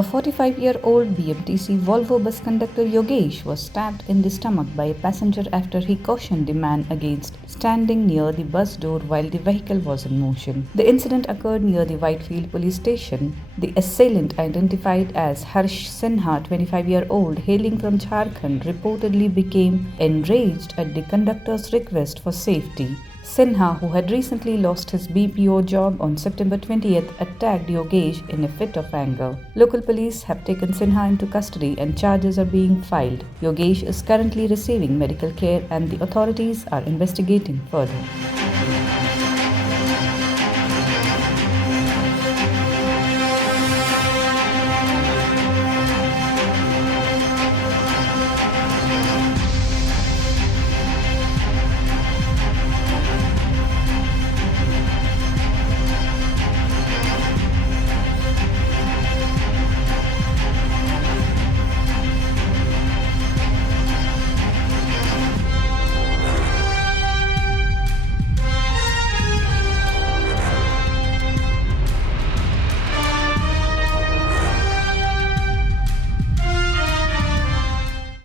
A 45-year-old BMTC Volvo bus conductor Yogesh was stabbed in the stomach by a passenger after he cautioned the man against standing near the bus door while the vehicle was in motion. The incident occurred near the Whitefield Police Station. The assailant, identified as Harsh Sinha, 25-year-old, hailing from Jharkhand, reportedly became enraged at the conductor's request for safety. Sinha, who had recently lost his BPO job on September 20th, attacked Yogesh in a fit of anger. Local police have taken Sinha into custody and charges are being filed. Yogesh is currently receiving medical care and the authorities are investigating further.